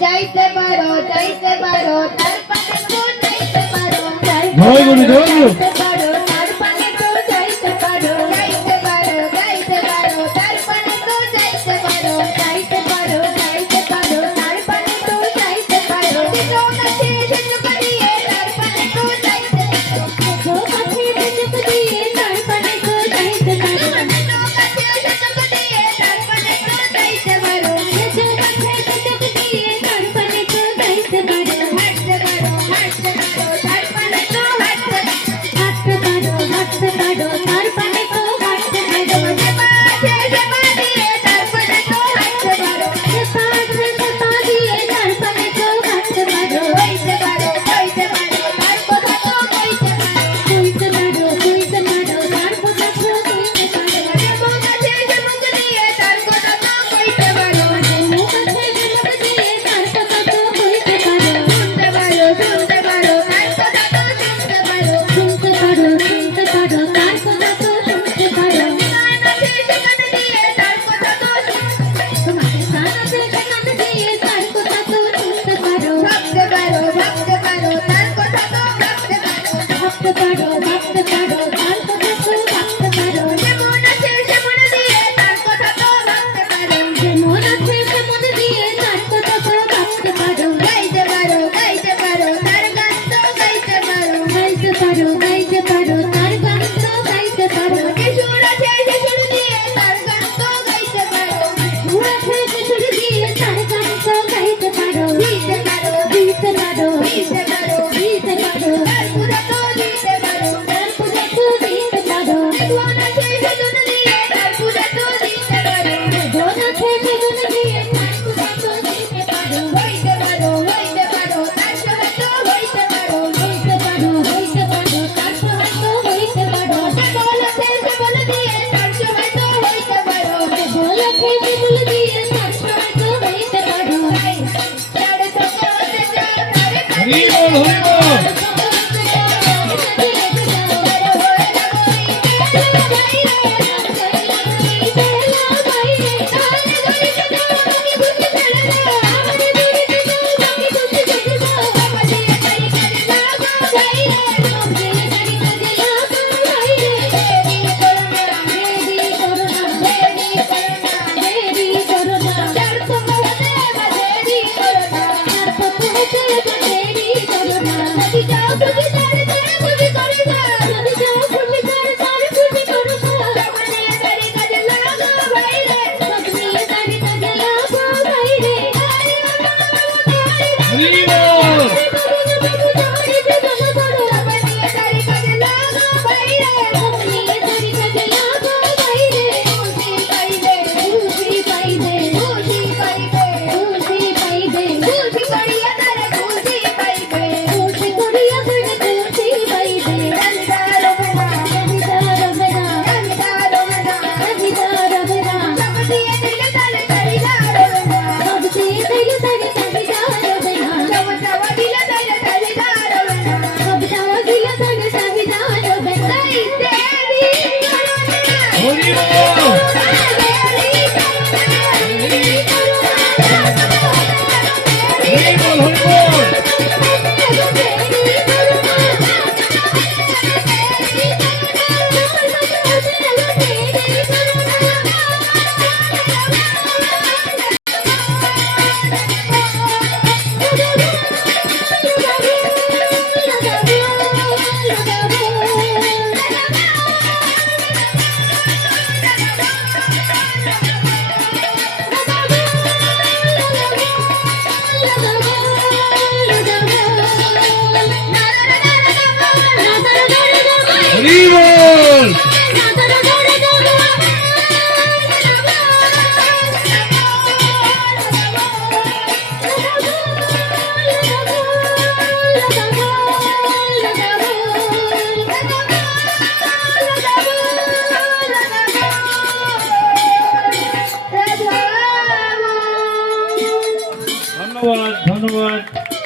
যাইতে পারো তার পানে তো যাইতে পারো জয় গুরু যাইতে পারো তার পানে তো যাইতে পারো যাইতে পারো তার পানে তো যাইতে পারো যাইতে পারো তার পানে তো যাইতে পারো তো কাছে সুযোগ দিয়ে তার পানে তো যাইতে পারো তো কাছে সুযোগ দিয়ে তার পানে তো যাইতে পারো তো কাছে সুযোগ দিয়ে তার পানে তো যাইতে পারো তো কাছে সুযোগ দিয়ে তার পানে তো যাইতে পারো হাঁটতে পারো তার পানে তো হাঁটতে পারো তার পানে তো হাঁটতে পারো সেবা দিয়ে তার পানে তো হাঁটতে পারো সেবা দিয়ে তার পানে তো হাঁটতে পারো হইতে পারো তার কথা তো কইতে পারো তার কথা তো কইতে পারো মুখ আছে মুখ দিয়ে তার কথা তো কইতে পারো মুখ আছে মুখ দিয়ে তার কথা তো কইতে পারো শুনতে পারো তার কথা তো শুনতে পারো তার কথা তো শুনতে পারো কান আছে কান দিয়ে তার কথা তো তোমাকে কান আছে কান দিয়ে তার কথা তো শুনতে পারো ভাবতে পারো তার কথা তো ভাবতে পারো তার কথা তো ভাবতে পারো যেমন আছে সেমন দিয়ে তার কথা তো ভাবতে পারো যেমন আছে সেমন দিয়ে তার কথা তো ভাবতে পারো গাইতে পারো তার গান তো গাইতে পারো তার গান তো গাইতে পারো যে সুর আছে সে সুর দিয়ে তার গান তো গাইতে পারো সুর আছে সে সুর দিয়ে তার গান তো গাইতে পারো দিতে পারো তার পূজা তো দিতে পারো জীবন আছে সেজন্য দিয়ে তার পূজা তো দিতে পারো জীবন আছে সেজন্য দিয়ে তার পূজা তো দিতে পারো হইতে পারো তার সহায় তো হইতে পারো তার সহায় তো হইতে পারো বল আছে বল দিয়ে তার সহায় তো হইতে পারো বল আছে বল দিয়ে তার সহায় তো হইতে পারো ছাড় তো করতে যাও তারে হরি বল হরি বল হরি বল হরি বল হরি বল হরি বল ধন্যবাদ ধন্যবাদ।